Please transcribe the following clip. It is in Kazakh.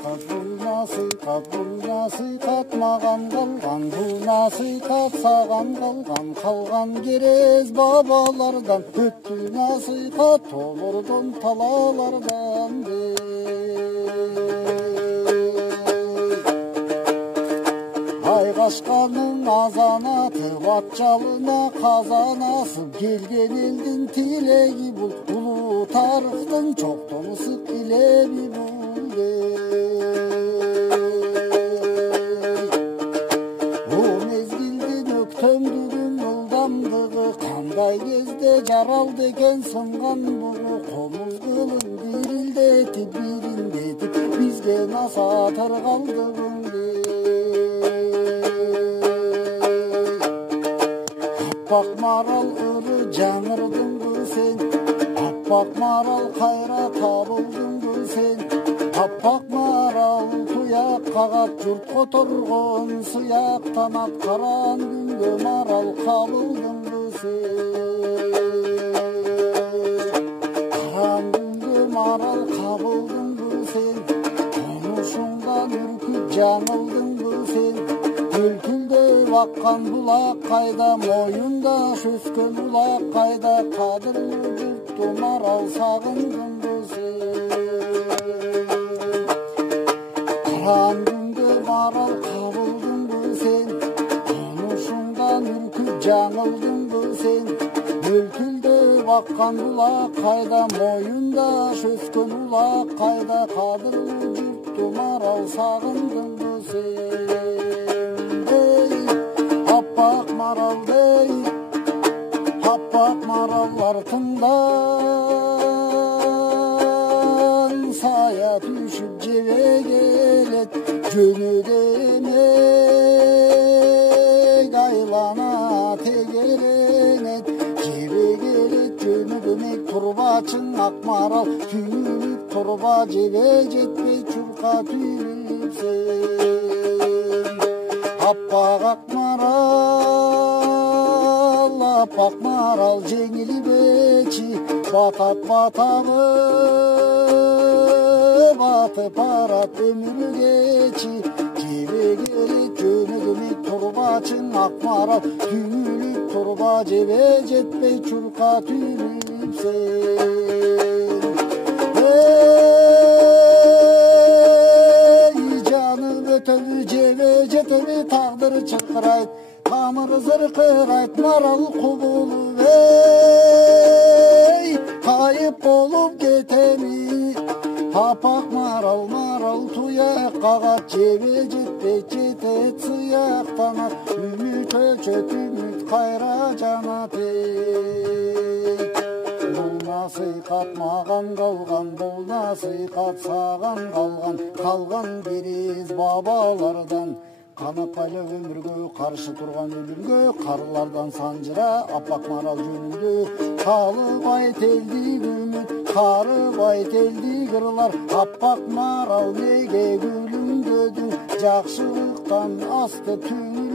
насыйхат, бұл насыйхат, бұл насыйхат маған қалған, бұл насыйхат саған қалған керез бабалардан, өтті насыйхат толырдың талалардан Айғашқаның азанаты, батчалына қазан асып, келген елдің тілегі бұл, ұлы тарықтың çoқтонысы илеби бұл О мезгілдің өктемдігін ылдамдығы, қандай кезде жаралды екен сынған бұғы, қомыз қылын дирілдетіп, бізге насатыр қалдығын Аппақ марал ұры жаңырдың сен, аппақ марал қайра табылдың сен, аппақ марал тұяқ қағат жұрт қотырғын сияқтан атқаран күнге марал қабылдың сен. Қаран күнге марал қабылдың сен, қонышыңдан үркіп жаңылдың сен, Аққан бұлақ қайда, мойында шөскен бұлақ қайда, қадірлі жұртты марал сағындың сен. Қаран күнге марал қабылдың сен, қонышыңдан үркіп жаңылдың сен, мөлтілдеп аққан бұлақ қайда, мойында шөскен бұлақ қайда, қадірлі жұртты марал сағындың сен. Аппақ маралдай, аппақ мараллар тыңдан сая түшіп жебе келет, жөні демек айлана тегеренет, жебе келет жөні демек тұрбачың ақ марал, түйіліп тұрба жебе жетпей чурқа түйіліп сен. Аппақ ақ аппақ марал жеңіліп ечі, батып барат өмірі кечі, жебе келет жөні демек тұрбачың ақ марал, түйіліп тұрба жебе жетпей чурқа түйіліп сен. Жаным өтөбі жебе жетөбі тағдыр чырқырайт, тамыр зырқырайт марал құбылып қайып болып кетеми. Аппақ марал, марал тұяқ қағат, жебе жетпей жетет сияқтанат, үміт өчет, үміт қайра жанат Бұл насыйхат маған қалған, бұл насыйхат саған қалған керез бабалардан. Қанатпайлы өмірге қаршы тұрған өлімге, қарлардан санжыра аппақ марал жөнінде, қалып айт елдік үміт, қарып айт елдік ырлар, аппақ марал неге күлімдедің, жақшылықтан асты түңіл